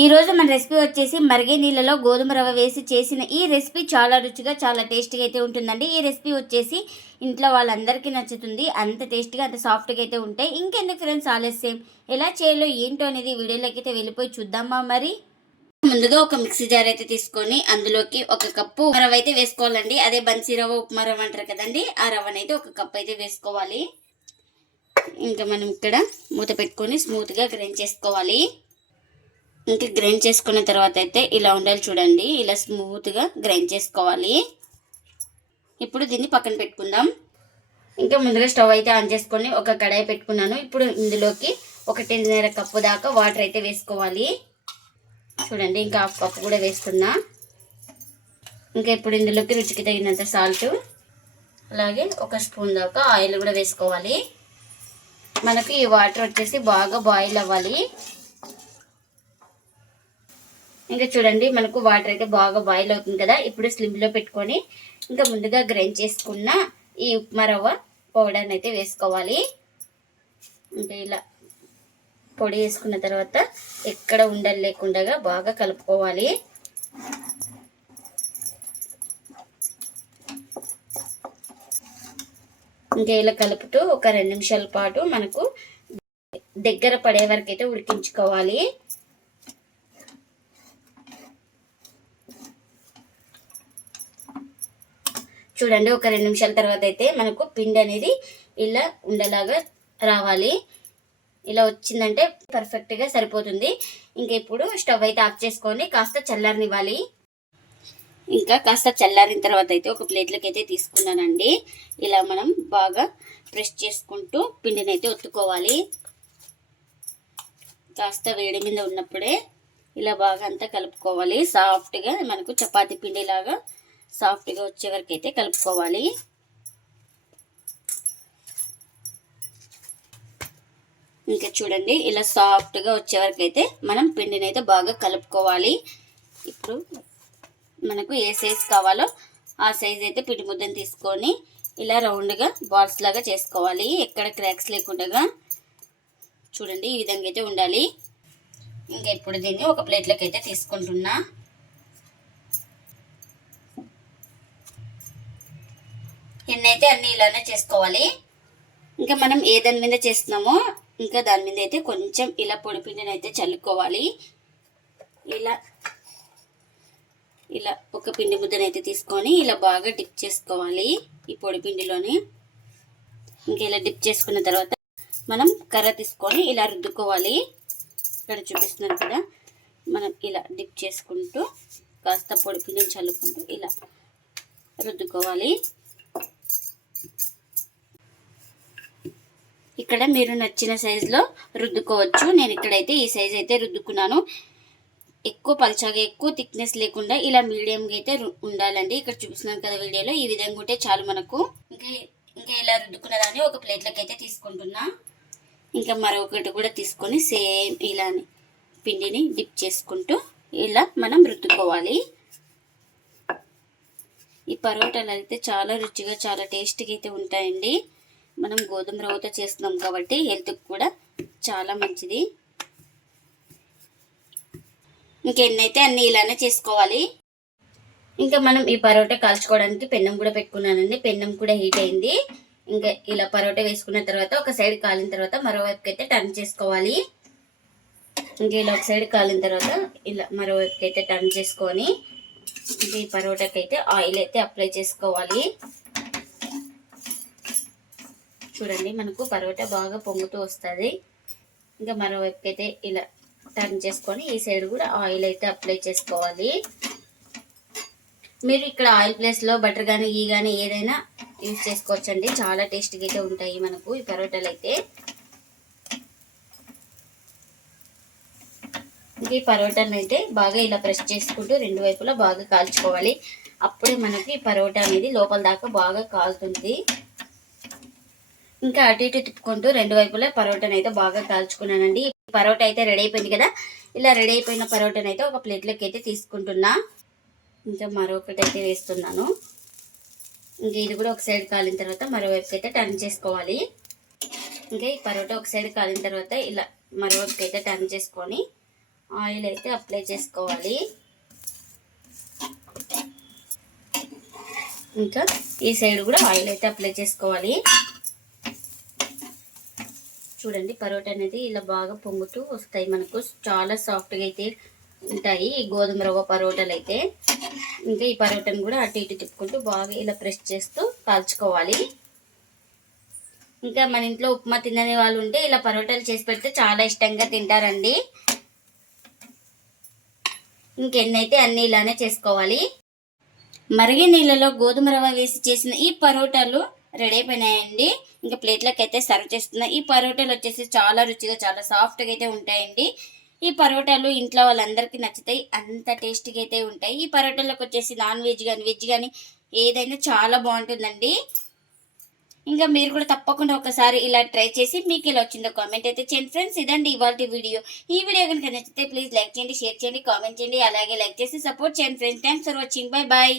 ఈరోజు మన రెసిపీ వచ్చేసి మరిగే నీళ్ళలో గోధుమ రవ్వ వేసి చేసిన ఈ రెసిపీ చాలా రుచిగా చాలా టేస్టీగా అయితే ఉంటుందండి. ఈ రెసిపీ వచ్చేసి ఇంట్లో వాళ్ళందరికీ నచ్చుతుంది. అంత టేస్టీగా అంత సాఫ్ట్గా అయితే ఉంటాయి. ఇంకెందుకు ఫ్రెండ్స్ ఆలస్యం, ఎలా చేయాలో ఏంటో అనేది వీడియోలోకి అయితే వెళ్ళిపోయి చూద్దామా. మరి ముందుగా ఒక మిక్సీ జార్ అయితే తీసుకొని అందులోకి ఒక కప్పు రవ్వ అయితే వేసుకోవాలండి. అదే బన్సీ రవ్వ, ఉప్మా రవ్వ అంటారు కదండి, ఆ రవ్వనైతే ఒక కప్పు అయితే వేసుకోవాలి. ఇంకా మనం ఇక్కడ మూత పెట్టుకొని స్మూత్గా గ్రైండ్ చేసుకోవాలి. ఇంకా గ్రైండ్ చేసుకున్న తర్వాత అయితే ఇలా ఉండాలి చూడండి, ఇలా స్మూత్గా గ్రైండ్ చేసుకోవాలి. ఇప్పుడు దీన్ని పక్కన పెట్టుకుందాం. ఇంకా ముందుగా స్టవ్ అయితే ఆన్ చేసుకొని ఒక కడాయి పెట్టుకున్నాను. ఇప్పుడు ఇందులోకి 1.5 కప్పు దాకా వాటర్ అయితే వేసుకోవాలి. చూడండి, ఇంకా హాఫ్ కప్పు కూడా వేస్తున్నా. ఇంకా ఇప్పుడు ఇందులోకి రుచికి తగినంత సాల్ట్, అలాగే 1 స్పూన్ దాకా ఆయిల్ కూడా వేసుకోవాలి. మనకు ఈ వాటర్ వచ్చేసి బాగా బాయిల్ అవ్వాలి. ఇంకా చూడండి, మనకు వాటర్ అయితే బాగా బాయిల్ అవుతుంది కదా. ఇప్పుడు స్లిమ్లో పెట్టుకొని ఇంకా ముందుగా గ్రైండ్ చేసుకున్న ఈ ఉప్మా రవ్వ పౌడర్ని అయితే వేసుకోవాలి. ఇంకా ఇలా పొడి వేసుకున్న తర్వాత ఎక్కడ ఉండలు లేకుండా బాగా కలుపుకోవాలి. ఇంకా ఇలా కలుపుతూ ఒక 2 నిమిషాల పాటు మనకు దగ్గర పడే వరకు అయితే ఉడికించుకోవాలి. చూడండి, ఒక 2 నిమిషాల తర్వాత అయితే మనకు పిండి అనేది ఇలా ఉండలాగా రావాలి. ఇలా వచ్చిందంటే పర్ఫెక్ట్గా సరిపోతుంది. ఇంకా ఇప్పుడు స్టవ్ అయితే ఆఫ్ చేసుకొని కాస్త చల్లారనివ్వాలి. ఇంకా కాస్త చల్లారిన తర్వాత అయితే ఒక ప్లేట్లోకి అయితే తీసుకున్నానండి. ఇలా మనం బాగా ప్రెస్ చేసుకుంటూ పిండిని అయితే ఒత్తుకోవాలి. కాస్త వేడి మీద ఉన్నప్పుడే ఇలా బాగా అంతా కలుపుకోవాలి. సాఫ్ట్గా మనకు చపాతీ పిండిలాగా సాఫ్ట్గా వచ్చే వరకు అయితే కలుపుకోవాలి. ఇంకా చూడండి, ఇలా సాఫ్ట్గా వచ్చే వరకు అయితే మనం పిండిని అయితే బాగా కలుపుకోవాలి. ఇప్పుడు మనకు ఏ సైజ్ కావాలో ఆ సైజ్ అయితే పిండి ముద్దను తీసుకొని ఇలా రౌండ్గా బాల్స్ లాగా చేసుకోవాలి. ఎక్కడ క్రాక్స్ లేకుండా చూడండి, ఈ విధంగా అయితే ఉండాలి. ఇంకా ఇప్పుడు దీన్ని ఒక ప్లేట్లోకి అయితే తీసుకుంటున్నా. ఎన్నైతే అన్ని ఇలానే చేసుకోవాలి. ఇంకా మనం ఏ దాని మీద చేస్తున్నామో ఇంకా దాని మీద అయితే కొంచెం ఇలా పొడి పిండిని అయితే చల్లుకోవాలి. ఇలా ఇలా ఒక పిండి ముద్దను అయితే తీసుకొని ఇలా బాగా డిప్ చేసుకోవాలి ఈ పొడి పిండిలోని. ఇంకా ఇలా డిప్ చేసుకున్న తర్వాత మనం కర్ర తీసుకొని ఇలా రుద్దుకోవాలి. ఇక్కడ చూపిస్తున్నాను కదా, మనం ఇలా డిప్ చేసుకుంటూ కాస్త పొడి పిండిని చల్లుకుంటూ ఇలా రుద్దుకోవాలి. ఇక్కడ మీరు నచ్చిన సైజులో రుద్దుకోవచ్చు. నేను ఇక్కడైతే ఈ సైజ్ అయితే రుద్దుకున్నాను. ఎక్కువ పల్చగా ఎక్కువ థిక్నెస్ లేకుండా ఇలా మీడియంగా అయితే ఉండాలండి. ఇక్కడ చూపిస్తున్నాను కదా వీడియోలో, ఈ విధంగా ఉంటే చాలు మనకు. ఇంకా ఇలా రుద్దుకున్న దాన్ని ఒక ప్లేట్లోకి అయితే తీసుకుంటున్నా. ఇంకా మరొకటి కూడా తీసుకొని సేమ్ ఇలానే పిండిని డిప్ చేసుకుంటూ ఇలా మనం రుద్దుకోవాలి. ఈ పరోటాలు అయితే చాలా రుచిగా చాలా టేస్టీగా అయితే ఉంటాయండి. మనం గోధుమ రవ్వతో చేస్తున్నాం కాబట్టి హెల్త్కి కూడా చాలా మంచిది. ఇంకెన్నైతే అన్ని ఇలానే చేసుకోవాలి. ఇంకా మనం ఈ పరోటా కాల్చుకోవడానికి పెన్నం కూడా పెట్టుకున్నానండి. పెన్నం కూడా హీట్ అయింది. ఇంకా ఇలా పరోటా వేసుకున్న తర్వాత ఒక సైడ్ కాలిన తర్వాత మరోవైపుకి అయితే టర్న్ చేసుకోవాలి. ఇంకా ఇలా ఒక సైడ్ కాలిన తర్వాత ఇలా మరోవైపుకి అయితే టర్న్ చేసుకొని ఇంకా ఈ పరోటాకి అయితే ఆయిల్ అయితే అప్లై చేసుకోవాలి. చూడండి, మనకు పరోటా బాగా పొంగుతూ వస్తుంది. ఇంకా మరోవైపుకి అయితే ఇలా టర్న్ చేసుకొని ఈ సైడ్ కూడా ఆయిల్ అయితే అప్లై చేసుకోవాలి. మీరు ఇక్కడ ఆయిల్ ప్లేస్లో బటర్ కానీ గీ కానీ ఏదైనా యూజ్ చేసుకోవచ్చండి. చాలా టేస్టీగా అయితే ఉంటాయి మనకు ఈ పరోటాలు అయితే. ఈ పరోటాను అయితే బాగా ఇలా ప్రెస్ చేసుకుంటూ 2 వైపులా బాగా కాల్చుకోవాలి. అప్పుడే మనకి పరోటా అనేది లోపల దాకా బాగా కాలుతుంది. ఇంకా అటు ఇటు తిప్పుకుంటూ 2 వైపులా పరోటాను అయితే బాగా కాల్చుకున్నానండి. పరోటా అయితే రెడీ అయిపోయింది కదా. ఇలా రెడీ అయిపోయిన పరోటాను అయితే ఒక ప్లేట్లోకి అయితే తీసుకుంటున్నా. ఇంకా మరొకటి అయితే వేస్తున్నాను. ఇంకా ఇది కూడా ఒక సైడ్ కాలిన తర్వాత మరోవైపు అయితే టర్న్ చేసుకోవాలి. ఇంకా ఈ పరోటా ఒక సైడ్ కాలిన తర్వాత ఇలా మరోవైపు అయితే టర్న్ చేసుకొని ఆయిల్ అయితే అప్లై చేసుకోవాలి. ఇంకా ఈ సైడ్ కూడా ఆయిల్ అయితే అప్లై చేసుకోవాలి. చూడండి పరోటా అనేది ఇలా బాగా పొంగుతూ వస్తాయి, మనకు చాలా సాఫ్ట్గా అయితే ఉంటాయి ఈ గోధుమ రవ్వ పరోటాలు అయితే. ఇంకా ఈ పరోటాను కూడా అటు ఇటు తిప్పుకుంటూ బాగా ఇలా ప్రెస్ చేస్తూ కాల్చుకోవాలి. ఇంకా మన ఇంట్లో ఉప్మా తినని వాళ్ళు ఉంటే ఇలా పరోటాలు చేసి పెడితే చాలా ఇష్టంగా తింటారండి. ఇంకెన్నైతే అన్నీ ఇలానే చేసుకోవాలి. మరిగే నీళ్ళలో గోధుమ రవ్వ వేసి చేసిన ఈ పరోటాలు రెడీ అయిపోయినాయండి. ఇంకా ప్లేట్లోకి అయితే సర్వ్ చేస్తున్నా. ఈ పరోటాలు వచ్చేసి చాలా రుచిగా చాలా సాఫ్ట్గా అయితే ఉంటాయండి. ఈ పరోటాలు ఇంట్లో వాళ్ళందరికీ నచ్చుతాయి, అంత టేస్టీగా అయితే ఉంటాయి. ఈ పరోటాలకు వచ్చేసి నాన్ వెజ్ కానీ వెజ్ కానీ ఏదైనా చాలా బాగుంటుందండి. ఇంకా మీరు కూడా తప్పకుండా ఒకసారి ఇలా ట్రై చేసి మీకు ఇలా వచ్చిందో కామెంట్ అయితే చేయండి ఫ్రెండ్స్. ఇదండి ఇవాళ వీడియో. ఈ వీడియో కనుక నచ్చితే ప్లీజ్ లైక్ చేయండి, షేర్ చేయండి, కామెంట్ చేయండి, అలాగే లైక్ చేసి సపోర్ట్ చేయండి friends. Thanks for watching. Bye bye.